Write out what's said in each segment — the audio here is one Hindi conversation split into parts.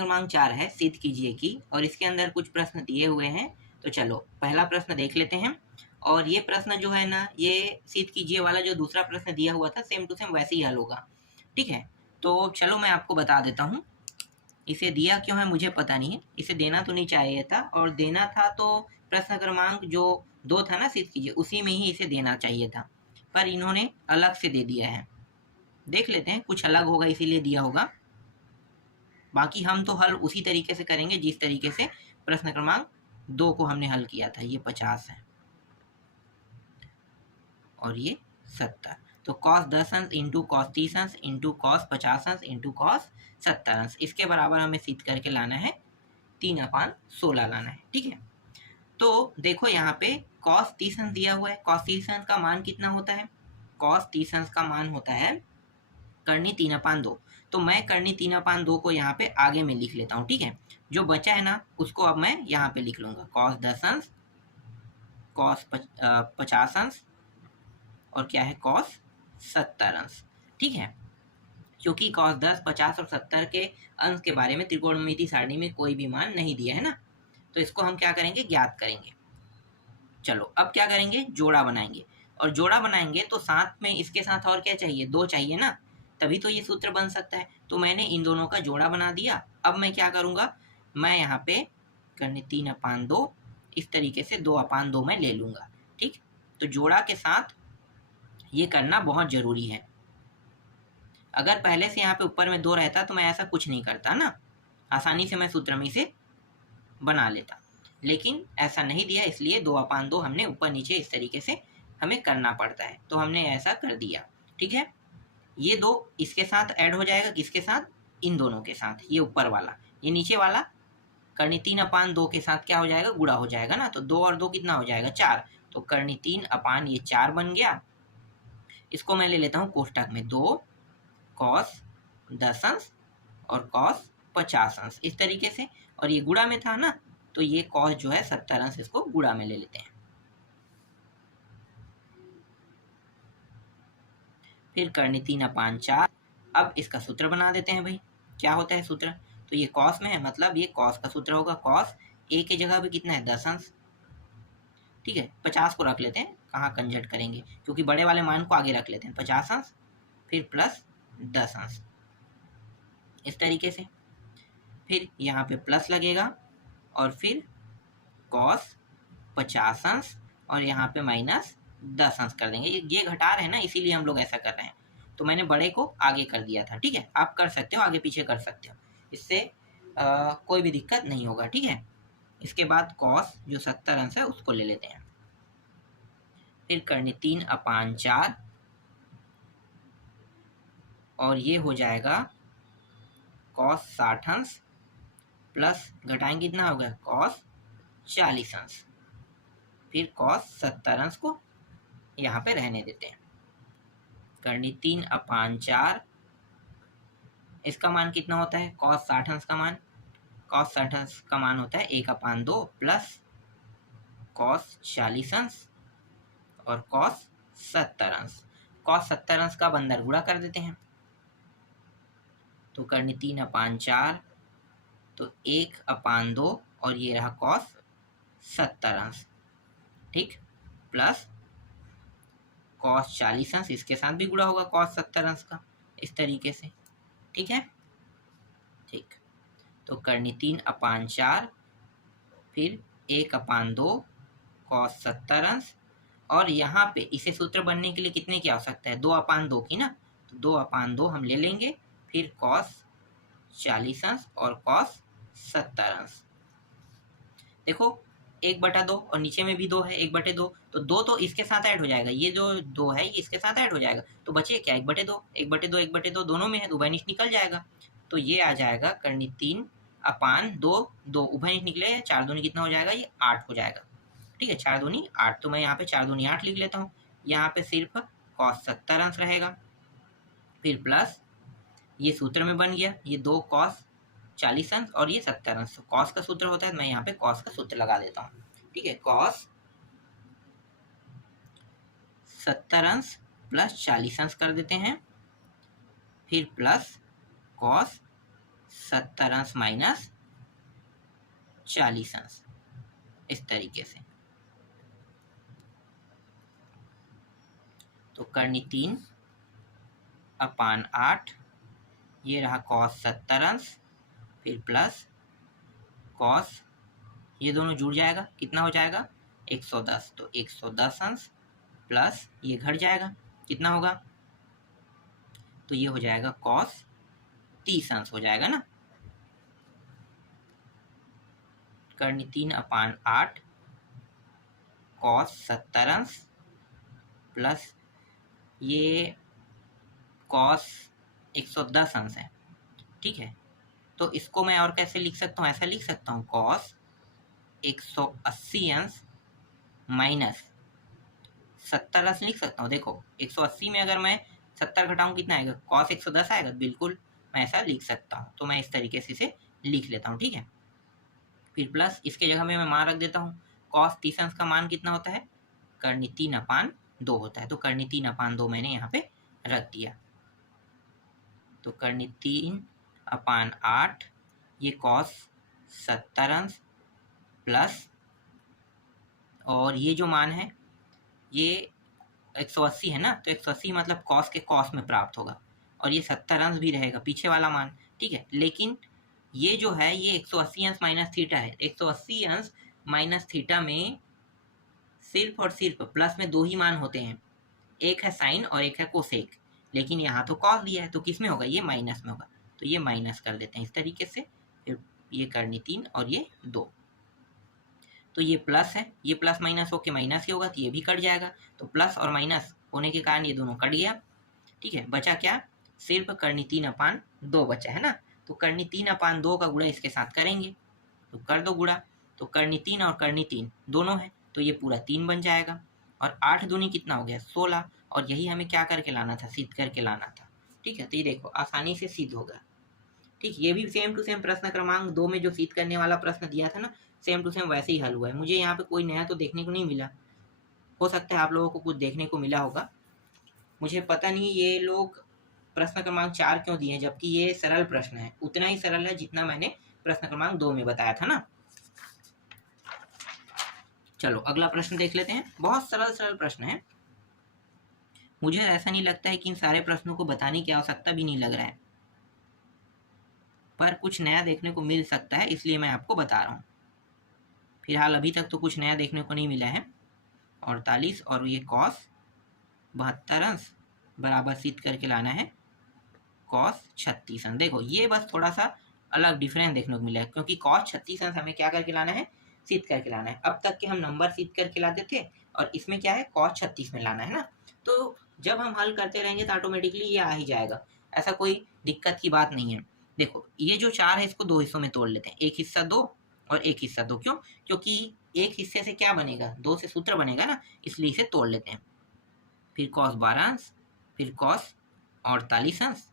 क्रमांक 4 है सिद्ध कीजिए की, और इसके अंदर कुछ प्रश्न दिए हुए हैं। तो चलो पहला प्रश्न देख लेते हैं। और ये प्रश्न जो है ना, ये सिद्ध कीजिए वाला जो दूसरा प्रश्न दिया हुआ था सेम टू सेम वैसे ही हल होगा। ठीक है, तो चलो मैं आपको बता देता हूँ। इसे दिया क्यों है मुझे पता नहीं है, इसे देना तो नहीं चाहिए था, और देना था तो प्रश्न क्रमांक जो 2 था ना सिद्ध कीजिए, उसी में ही इसे देना चाहिए था, पर इन्होंने अलग से दे दिया है। देख लेते हैं, कुछ अलग होगा इसीलिए दिया होगा। बाकी हम तो हल उसी तरीके से करेंगे जिस तरीके से प्रश्न क्रमांक 2 को हमने हल किया था। ये 50 है और ये 70। तो cos 10 अंश इंटू कॉस 30 अंश इंटू कॉस 50 अंश इंटू कॉस 70 अंश, इसके बराबर हमें सिद्ध करके लाना है 3/16 लाना है। ठीक है, तो देखो यहाँ पे cos 30 अंश दिया हुआ है। cos 30 अंश का मान कितना होता है? cos 30 अंश का मान होता है करनी 3/2। तो मैं करनी 3/2 को यहाँ पे आगे में लिख लेता हूँ। ठीक है, जो बचा है ना उसको अब मैं यहाँ पे लिख लूंगा cos 10 अंश cos 50 अंश और क्या है cos 70 अंश। ठीक है, क्योंकि cos 10, 50 और 70 के अंश के बारे में त्रिकोणमिति सारणी में कोई भी मान नहीं दिया है ना, तो इसको हम क्या करेंगे, ज्ञात करेंगे। चलो अब क्या करेंगे, जोड़ा बनाएंगे। और जोड़ा बनाएंगे तो साथ में इसके साथ और क्या चाहिए, 2 चाहिए ना, तभी तो ये सूत्र बन सकता है। तो मैंने इन दोनों का जोड़ा बना दिया। अब मैं क्या करूँगा, मैं यहाँ पे करने 3/2 इस तरीके से 2/2 में ले लूँगा। ठीक, तो जोड़ा के साथ ये करना बहुत ज़रूरी है। अगर पहले से यहाँ पे ऊपर में 2 रहता तो मैं ऐसा कुछ नहीं करता ना, आसानी से मैं सूत्र में इसे बना लेता, लेकिन ऐसा नहीं दिया, इसलिए 2/2 हमने ऊपर नीचे इस तरीके से हमें करना पड़ता है, तो हमने ऐसा कर दिया। ठीक है, ये 2 इसके साथ ऐड हो जाएगा, किसके साथ, इन दोनों के साथ। ये ऊपर वाला, ये नीचे वाला करनी 3/2 के साथ क्या हो जाएगा, गुणा हो जाएगा ना, तो 2 और 2 कितना हो जाएगा, 4। तो करनी 3/4 बन गया। इसको मैं ले लेता हूँ कोष्टक में, 2 cos 10 अंश और cos 50 अंश, इस तरीके से। और ये गुणा में था ना, तो ये cos जो है 70 अंश, इसको गुणा में ले लेते हैं। फिर करनी 3/4। अब इसका सूत्र बना देते हैं भाई। क्या होता है सूत्र, तो ये cos में है, मतलब ये cos का सूत्र होगा। cos a की जगह पे कितना है, 10 अंश। ठीक है, 50 को रख लेते हैं, कहाँ कंजट करेंगे, क्योंकि बड़े वाले मान को आगे रख लेते हैं। 50 अंश फिर प्लस 10 अंश, इस तरीके से। फिर यहाँ पे प्लस लगेगा और फिर cos 50 अंश और यहाँ पे माइनस 10 अंश कर देंगे। ये घटा रहे हैं ना, इसीलिए हम लोग ऐसा कर रहे हैं। तो मैंने बड़े को आगे कर दिया था। ठीक है, आप कर सकते हो, आगे पीछे कर सकते हो, इससे कोई भी दिक्कत नहीं होगा। ठीक है, इसके बाद cos जो 70 अंश है उसको ले लेते हैं। फिर करनी 3/4 और ये हो जाएगा cos 60 अंश प्लस घटाएंगे कितना होगा, cos 40 अंश। फिर cos 70 अंश को यहाँ पे रहने देते हैं। करनी 3/4, इसका मान कितना होता है, cos 60 अंश का मान, cos 60 अंश का मान होता है 1/2 प्लस cos 40 अंश और cos 70 अंश। cos 70 अंश का अंदर गुणा कर देते हैं, तो करनी 3/4 तो 1/2 और ये रहा cos 70 अंश। ठीक, प्लस cos 40 अंश, इसके साथ भी गुणा होगा cos 70 अंश का, इस तरीके से। ठीक है, ठीक, तो करनी 3/4 फिर 1/2 cos 70 अंश, और यहाँ पे इसे सूत्र बनने के लिए कितने की आवश्यकता है, 2/2 की ना, तो 2/2 हम ले लेंगे। फिर cos 40 अंश और cos 70 अंश। देखो 1/2 और नीचे में भी 2 है, 1/2, तो 2 तो इसके साथ ऐड हो जाएगा, ये जो 2 है ये इसके साथ ऐड हो जाएगा, तो बचे क्या, 1/2, 1/2, 1/2 दोनों में है, तो उभयनिष्ठ निकल जाएगा। तो ये आ जाएगा करनी 3/2, 2 उभयनिष्ठ निकले, 4 दूनी कितना हो जाएगा, ये 8 हो जाएगा। ठीक है, 4 दूनी 8, तो मैं यहाँ पे 4 दूनी 8 लिख लेता हूँ। यहाँ पे सिर्फ cos 70 अंश रहेगा, फिर प्लस ये सूत्र में बन गया, ये 2 cos 40 अंश और ये 70 अंश। cos का सूत्र होता है, मैं यहाँ पे cos का सूत्र लगा देता हूँ। ठीक है, cos 70 अंश प्लस 40 अंश कर देते हैं, फिर प्लस cos 70 अंश माइनस 40 अंश, इस तरीके से। तो करनी 3/8, ये रहा कॉस 70 अंश, फिर प्लस कॉस, ये दोनों जुड़ जाएगा, कितना हो जाएगा 110, तो 110 अंश प्लस ये घट जाएगा, कितना होगा, तो ये हो जाएगा कॉस 30 अंश हो जाएगा ना। करनी 3/8 कॉस 70 अंश प्लस ये कॉस 110 अंश है, ठीक है। तो इसको मैं और कैसे लिख सकता हूँ, ऐसा लिख सकता हूँ कॉस 180 अंश माइनस 70 अंश लिख सकता हूँ। देखो 180 में अगर मैं 70 घटाऊँ कितना आएगा, कॉस 110 आएगा, बिल्कुल मैं ऐसा लिख सकता हूँ। तो मैं इस तरीके से इसे लिख लेता हूँ, ठीक है। फिर प्लस इसके जगह में मैं मान रख देता हूँ, कॉस 30 अंश का मान कितना होता है, करनी 3/2 होता है। तो करनी 3/2 मैंने यहाँ पे रख दिया। तो करनी 3/8 ये कॉस 70 अंश प्लस, और ये जो मान है ये 180 है ना, तो 180 मतलब कॉस के कॉस में प्राप्त होगा, और ये 70 अंश भी रहेगा पीछे वाला मान, ठीक है। लेकिन ये जो है ये 180 अंश माइनस थीटा है। 180 अंश माइनस थीटा में सिर्फ और सिर्फ प्लस में दो ही मान होते हैं, एक है साइन और एक है कोसेक, लेकिन यहाँ तो कॉस दिया है, तो किस में होगा, ये माइनस में होगा। तो ये माइनस कर देते हैं इस तरीके से। फिर ये करनी 3 और ये 2, तो ये प्लस है, ये प्लस माइनस होके माइनस ही होगा, तो ये भी कट जाएगा। तो प्लस और माइनस होने के कारण ये दोनों कट गया, ठीक है। बचा क्या, सिर्फ करनी 3/2 बचा है ना। तो करनी 3/2 का गुणा इसके साथ करेंगे, तो कर दो गुणा। तो करनी 3 और करनी 3 दोनों है, तो ये पूरा 3 बन जाएगा, और 8 दूनी कितना हो गया 16, और यही हमें क्या करके लाना था, सिद्ध करके लाना था, ठीक है। तो ये देखो आसानी से सिद्ध होगा, ठीक। ये भी सेम टू सेम प्रश्न क्रमांक 2 में जो सिद्ध करने वाला प्रश्न दिया था ना, सेम टू सेम वैसे ही हल हुआ है। मुझे यहाँ पे कोई नया तो देखने को नहीं मिला, हो सकता है आप लोगों को कुछ देखने को मिला होगा, मुझे पता नहीं। ये लोग प्रश्न क्रमांक 4 क्यों दिए हैं, जबकि ये सरल प्रश्न है, उतना ही सरल है जितना मैंने प्रश्न क्रमांक 2 में बताया था ना। चलो अगला प्रश्न देख लेते हैं, बहुत सरल सरल प्रश्न है। मुझे ऐसा नहीं लगता है कि इन सारे प्रश्नों को बताने की आवश्यकता भी नहीं लग रहा है, पर कुछ नया देखने को मिल सकता है, इसलिए मैं आपको बता रहा हूँ। फिलहाल अभी तक तो कुछ नया देखने को नहीं मिला है। 48 और ये कॉस 72 अंश बराबर सिद्ध करके लाना है कॉस 36 अंश। देखो ये बस थोड़ा सा अलग डिफरेंस देखने को मिला है, क्योंकि कॉस 36 अंश हमें क्या करके लाना है, सिद्ध करके लाना है। अब तक के हम नंबर सिद्ध करके लाते थे, और इसमें क्या है कॉस 36 में लाना है ना। तो जब हम हल करते रहेंगे तो ऑटोमेटिकली ये आ ही जाएगा, ऐसा कोई दिक्कत की बात नहीं है। देखो ये जो 4 है इसको 2 हिस्सों में तोड़ लेते हैं, एक हिस्सा 2 और एक हिस्सा 2। क्यों, क्योंकि एक हिस्से से क्या बनेगा, 2 से सूत्र बनेगा ना, इसलिए इसे तोड़ लेते हैं। फिर कॉस 12 अंश, फिर कॉस 48 अंश,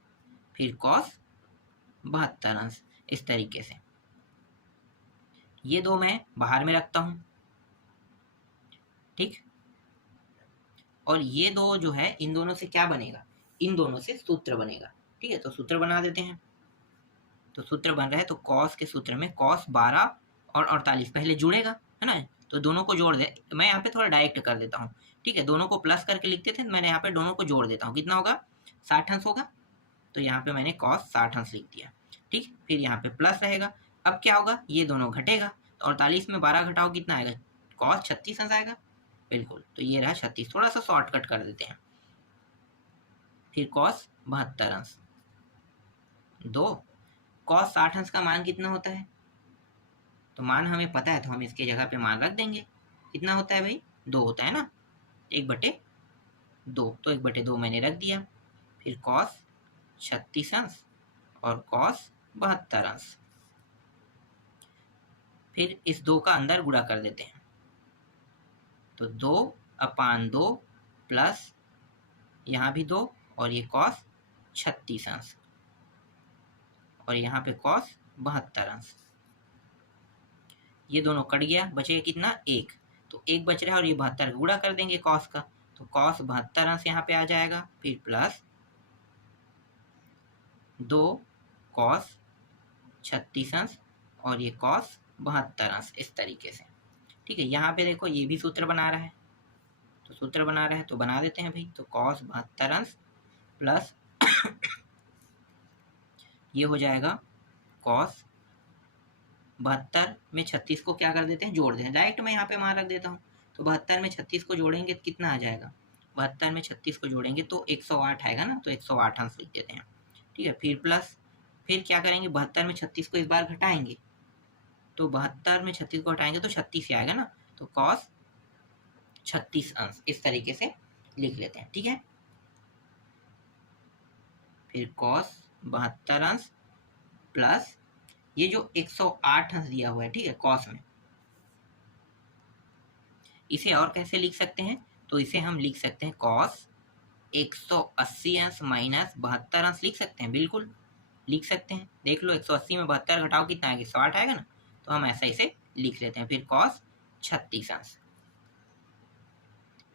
फिर कॉस 72 अंश, इस तरीके से। ये 2 मैं बाहर में रखता हूं, ठीक। और ये 2 जो है इन दोनों से क्या बनेगा, इन दोनों से सूत्र बनेगा, ठीक है। तो सूत्र बना देते हैं। तो सूत्र बन रहा है, तो कॉस के सूत्र में कॉस 12 और 48 पहले जुड़ेगा, है ना। तो दोनों को जोड़ दे, मैं यहाँ पे थोड़ा डायरेक्ट कर देता हूँ, ठीक है। दोनों को प्लस करके लिखते थे, मैंने यहाँ पे दोनों को जोड़ देता हूँ, कितना होगा 60 अंश होगा। तो यहाँ पे मैंने कॉस 60 अंश लिख दिया, ठीक। फिर यहाँ पे प्लस रहेगा, अब क्या होगा, ये दोनों घटेगा, तो 48 में 12 घटाओ कितना आएगा, कॉस 36 अंश आएगा, बिल्कुल। तो ये रहा 36, थोड़ा सा शॉर्टकट कर देते हैं। फिर कॉस 72 अंश 2, कॉस 60 अंश का मान कितना होता है, तो मान हमें पता है, तो हम इसके जगह पे मान रख देंगे। कितना होता है भाई, 2 होता है ना, 1/2, तो 1/2 मैंने रख दिया। फिर कॉस 36 अंश और कॉस 72 अंश, फिर इस 2 का अंदर गुणा कर देते हैं। तो 2/2 प्लस यहाँ भी 2, और ये कॉस 36 अंश, और यहाँ पे कॉस 72 अंश। ये दोनों कट गया, बचेगा कितना 1, तो 1 बच रहा है, और ये 72 का गुणा कर देंगे कॉस का, तो कॉस 72 अंश यहाँ पे आ जाएगा। फिर प्लस 2 कॉस 36 अंश और ये कॉस 72 अंश, इस तरीके से। ठीक है, यहाँ पे देखो ये भी सूत्र बना रहा है, तो सूत्र बना रहा है तो बना देते हैं भाई। तो कॉस 72 अंश प्लस ये हो जाएगा कॉस 72 में 36 को क्या कर देते हैं, जोड़ देते हैं। डायरेक्ट मैं यहाँ पे मान रख देता हूँ। तो 72 में 36 को जोड़ेंगे तो कितना आ जाएगा, 72 में 36 को जोड़ेंगे तो 108 आएगा ना, तो 108 अंश लिख देते हैं। ठीक है, फिर प्लस, फिर क्या करेंगे, 72 में 36 को इस बार घटाएंगे, तो 72 में 36 को घटाएंगे तो 36 ही आएगा ना, तो कॉस 36 अंश, इस तरीके से लिख लेते हैं। ठीक है, फिर कॉस 72 अंश प्लस ये जो 108 अंश दिया हुआ है, ठीक है, कॉस में, इसे और कैसे लिख सकते हैं, तो इसे हम लिख सकते हैं कॉस 180 अंश माइनस 72 अंश लिख सकते हैं, बिल्कुल लिख सकते हैं। देख लो 180 में 72 घटाओ कितना आएगा, 108 आएगा ना, तो हम ऐसा इसे लिख लेते हैं। फिर कॉस 36 अंश,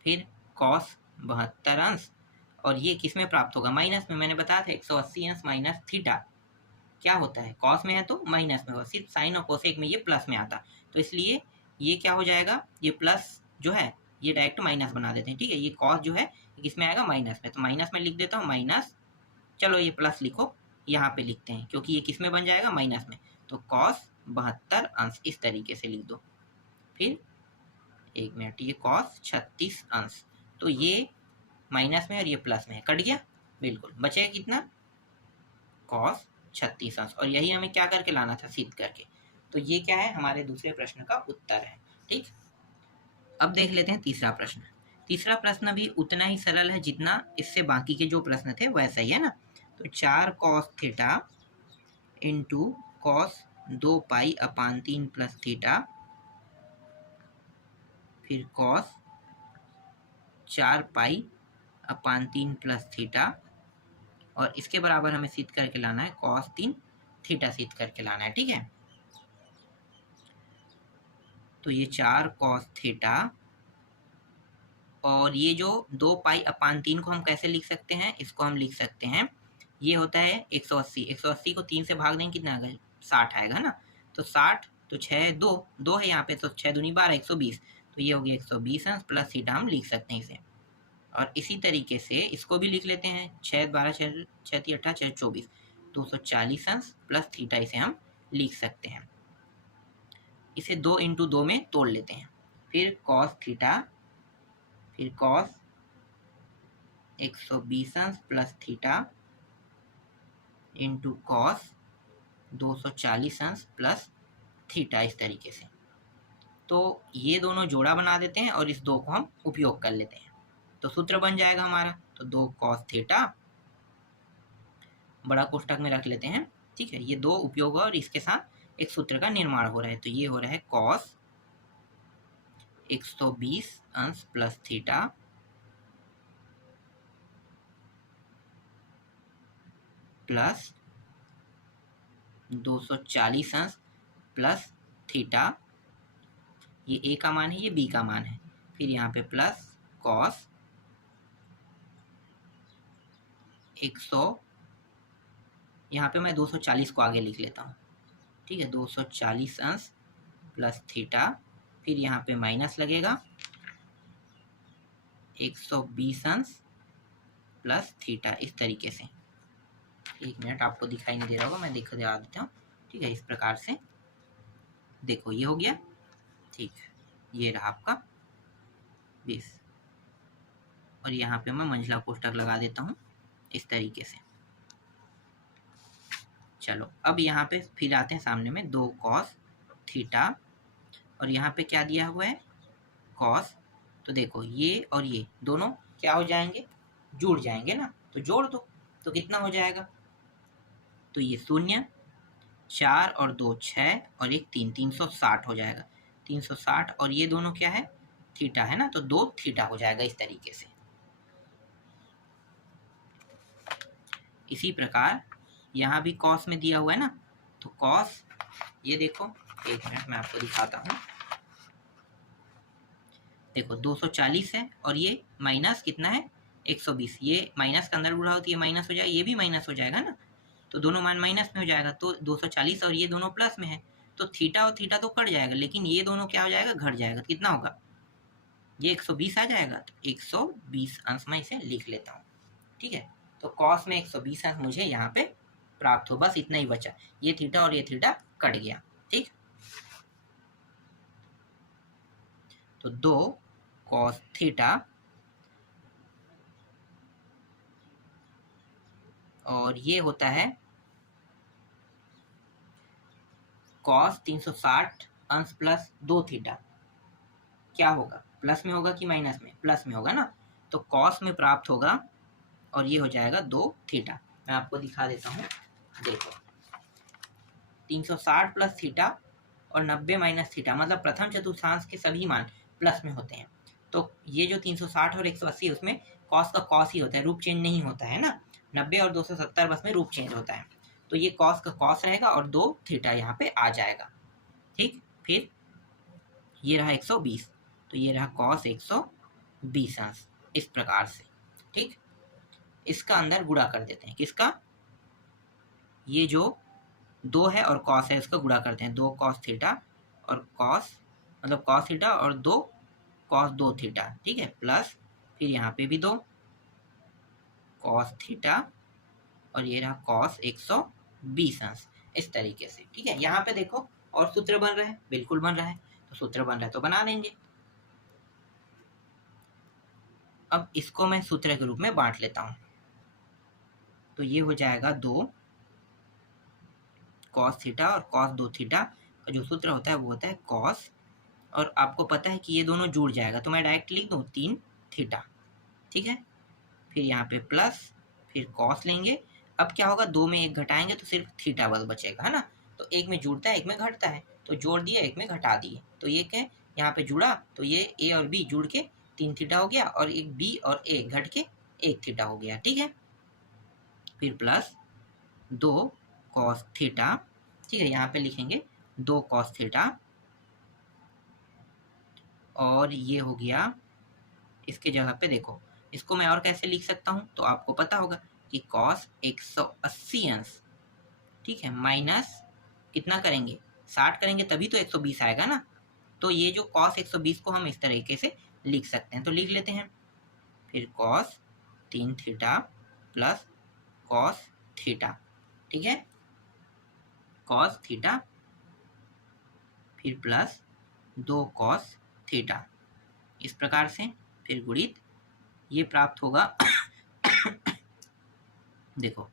फिर कॉस 72 अंश, और ये किस में प्राप्त होगा, माइनस में। मैंने बताया था 180 अंश माइनस थीटा क्या होता है, कॉस में है तो माइनस में होगा, सिर्फ साइन और कोसेक में ये प्लस में आता, तो इसलिए ये क्या हो जाएगा, ये प्लस जो है ये डायरेक्ट माइनस बना देते हैं। ठीक है, ये कॉस जो है किसमें आएगा, माइनस में, तो माइनस में लिख देता हूँ, माइनस, चलो ये प्लस लिखो, यहाँ पे लिखते हैं क्योंकि ये किस में बन जाएगा, माइनस में, तो कॉस 72 अंश, इस तरीके से लिख दो। फिर एक मिनट, ये कॉस 36 अंश, तो ये माइनस में और ये प्लस में है, कट गया, बिल्कुल बचेगा कितना, कॉस 36 अंश, और यही हमें क्या करके लाना था, सिद्ध करके। तो ये क्या है, हमारे दूसरे प्रश्न का उत्तर है। ठीक, अब देख लेते हैं तीसरा प्रश्न। तीसरा प्रश्न भी उतना ही सरल है जितना इससे बाकी के जो प्रश्न थे वैसा ही है ना। तो 4 कॉस थीटा इंटू कॉस 2 पाई अपान 3 प्लस थीटा, फिर कॉस 4 पाई अपान 3 प्लस थीटा, और इसके बराबर हमें सिद्ध करके लाना है कॉस 3 थीटा सिद्ध करके लाना है। ठीक है, तो ये 4 कॉस थीटा और ये जो 2 पाई अपान 3 को हम कैसे लिख सकते हैं, इसको हम लिख सकते हैं, ये होता है 180, 180 को 3 से भाग देंगे कितना आएगा, 60 आएगा ना, तो 60, तो 6 2 है यहाँ पे, तो 6 दूनी 12, 120, तो ये हो गया 120 अंश प्लस थीटा, हम लिख सकते हैं इसे। और इसी तरीके से इसको भी लिख लेते हैं, 6 12 6 6 18 6 24, 240 अंश प्लस थीटा, इसे हम लिख सकते हैं। इसे 2 इंटू 2 में तोड़ लेते हैं, फिर कॉस थीटा, फिर कॉस 120 अंश प्लस थीटा इंटू कॉस 240 अंश प्लस थीटा, इस तरीके से। तो ये दोनों जोड़ा बना देते हैं और इस 2 को हम उपयोग कर लेते हैं, तो सूत्र बन जाएगा हमारा, तो 2 कॉस थीटा, बड़ा कोष्ठक में रख लेते हैं। ठीक है, ये 2 उपयोग और इसके साथ एक सूत्र का निर्माण हो रहा है, तो ये हो रहा है कॉस 120 अंश प्लस थीटा प्लस 240 अंश प्लस थीटा, ये ए का मान है, ये बी का मान है, फिर यहाँ पे प्लस कॉस 100, यहाँ पे मैं 240 को आगे लिख लेता हूँ। ठीक है, 240 अंश प्लस थीटा, फिर यहाँ पे माइनस लगेगा 120 अंश प्लस थीटा, इस तरीके से। एक मिनट, आपको दिखाई नहीं दे रहा होगा, मैं दिखा देता हूँ। ठीक है, इस प्रकार से देखो ये हो गया। ठीक, ये रहा आपका 20, और यहाँ पे मैं मंझला कोष्ठक लगा देता हूँ इस तरीके से। चलो अब यहाँ पे फिर आते हैं सामने में 2 कॉस थीटा, और यहाँ पे क्या दिया हुआ है, कॉस, तो देखो ये और ये दोनों क्या हो जाएंगे, जुड़ जाएंगे ना, तो जोड़ दो, तो कितना हो जाएगा, तो ये 0, 4 और 2 6 और 1 3, 360 हो जाएगा, 360, और ये दोनों क्या है, थीटा है ना, तो 2 थीटा हो जाएगा इस तरीके से। इसी प्रकार यहाँ भी कॉस में दिया हुआ है ना, तो कॉस, ये देखो, एक मिनट मैं आपको दिखाता हूँ। देखो 240 है और ये माइनस कितना है, 120, ये माइनस का अंदर बुढ़ा होती है, माइनस हो जाएगा, ये भी माइनस हो जाएगा ना, तो दोनों मान माइनस में हो जाएगा, तो 240 और ये दोनों प्लस में है, तो थीटा और थीटा तो कट जाएगा, लेकिन ये दोनों क्या हो जाएगा, घट जाएगा। कितना होगा, ये 120 आ जाएगा, तो 120 अंश में इसे लिख लेता हूँ। ठीक है, तो कॉस में 120 अंश मुझे यहाँ पे प्राप्त हो, बस इतना ही बचा, ये थीटा और ये थीटा कट गया। ठीक, तो 2 कॉस थीटा और ये होता है कॉस 360 अंश प्लस 2 थीटा। क्या होगा, प्लस में होगा कि माइनस में, प्लस में होगा ना, तो कॉस में प्राप्त होगा और ये हो जाएगा 2 थीटा। मैं आपको दिखा देता हूँ, देखो 360 प्लस थीटा और 90 माइनस थीटा, मतलब प्रथम चतुर्थांश के सभी मान प्लस में होते हैं। तो ये जो 360 और 180 है उसमें कॉस का कॉस ही होता है, रूप चेंज नहीं होता है ना। 90 और 270 बस में रूप चेंज होता है, तो ये कॉस का कॉस रहेगा और 2 थीटा यहाँ पे आ जाएगा। ठीक, फिर ये रहा 120, तो ये रहा कॉस 120 अंश, इस प्रकार से। ठीक, इसका अंदर गुणा कर देते हैं, किसका, ये जो 2 है और कॉस है इसका गुणा करते हैं, 2 कॉस थीटा और कॉस, मतलब कॉस थीटा और 2 कॉस 2 थीटा। ठीक है, प्लस फिर यहाँ पे भी 2 कॉस थीटा और ये रहा कॉस 120 अंश, इस तरीके से। ठीक है, यहाँ पे देखो और सूत्र बन रहा है, बिल्कुल बन रहा है, तो सूत्र बन रहा है तो बना लेंगे। अब इसको मैं सूत्र के रूप में बांट लेता हूँ, तो ये हो जाएगा 2 कॉस थीटा और कॉस 2 थीटा का जो सूत्र होता है वो होता है कॉस, और आपको पता है कि ये दोनों जुड़ जाएगा, तो मैं डायरेक्ट लिख दूँ 3 थीटा। ठीक है, फिर यहाँ पे प्लस, फिर कॉस लेंगे। अब क्या होगा, 2 में 1 घटाएंगे तो सिर्फ थीटा बस बचेगा, है ना। तो एक में जुड़ता है एक में घटता है, तो जोड़ दिया एक में घटा दिए, तो ये क्या यहाँ पे जुड़ा, तो ये ए और बी जुड़ के 3 थीटा हो गया, और एक बी और ए घट के 1 थीटा हो गया। ठीक है, फिर प्लस 2 कॉस थीटा। ठीक है, यहाँ पे लिखेंगे 2 कॉस थीटा और ये हो गया, इसके जगह पे देखो इसको मैं और कैसे लिख सकता हूँ, तो आपको पता होगा कि कॉस 180 अंश, ठीक है, माइनस कितना करेंगे, 60 करेंगे तभी तो 120 आएगा ना। तो ये जो कॉस 120 को हम इस तरीके से लिख सकते हैं, तो लिख लेते हैं। फिर cos 3 theta plus cos theta. ठीक है, कॉस थीटा फिर प्लस 2 कॉस थीटा, इस प्रकार से फिर गुणित ये प्राप्त होगा देखो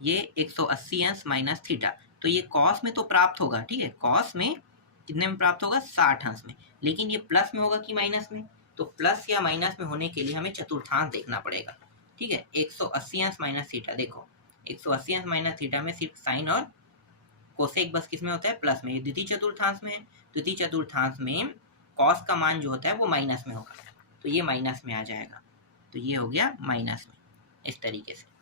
ये 180 अंश माइनस थीटा, तो ये कॉस में तो प्राप्त होगा। ठीक है, कॉस में कितने में प्राप्त होगा, 60 अंश में, लेकिन ये प्लस में होगा कि माइनस में, तो प्लस या माइनस में होने के लिए हमें चतुर्थांश देखना पड़ेगा। ठीक है, 180 अंश माइनस थीटा, देखो 180 अंश माइनस थीटा में सिर्फ साइन और कोसेक बस किस में होता है, प्लस में। ये द्वितीय चतुर्थांश में है, द्वितीय चतुर्थांश में कॉस का मान जो होता है वो माइनस में होगा, तो ये माइनस में आ जाएगा, तो ये हो गया माइनस में, इस तरीके से।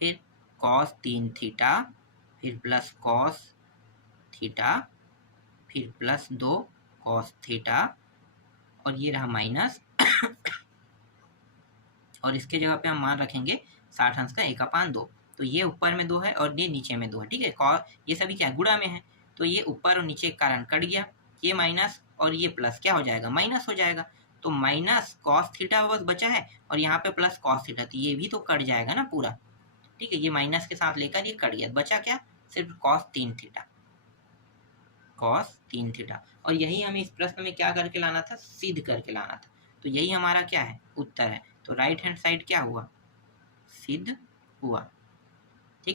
फिर कॉस 3 थीटा फिर प्लस कॉस थीटा फिर प्लस 2 कॉस थीटा और ये रहा माइनस और इसके जगह पे हम मान रखेंगे 60 अंश का 1/2, तो ये ऊपर में 2 है और ये नीचे में 2 है। ठीक है, ये सभी क्या गुणा में है, तो ये ऊपर और नीचे के कारण कट गया, ये माइनस और ये प्लस क्या हो जाएगा, माइनस हो जाएगा, तो माइनस कॉस थीटा बस बचा है और यहाँ पे प्लस कॉस थीटा, तो ये भी तो कट जाएगा ना पूरा। ठीक है, ये माइनस के साथ लेकर ये कट गया, बचा क्या, सिर्फ कॉस 3 थीटा, कॉस 3 थीटा। और यही हमें इस प्रश्न में क्या करके लाना था, सिद्ध करके लाना था, तो यही हमारा क्या है, उत्तर है। तो राइट हैंड साइड क्या हुआ, सिद्ध हुआ।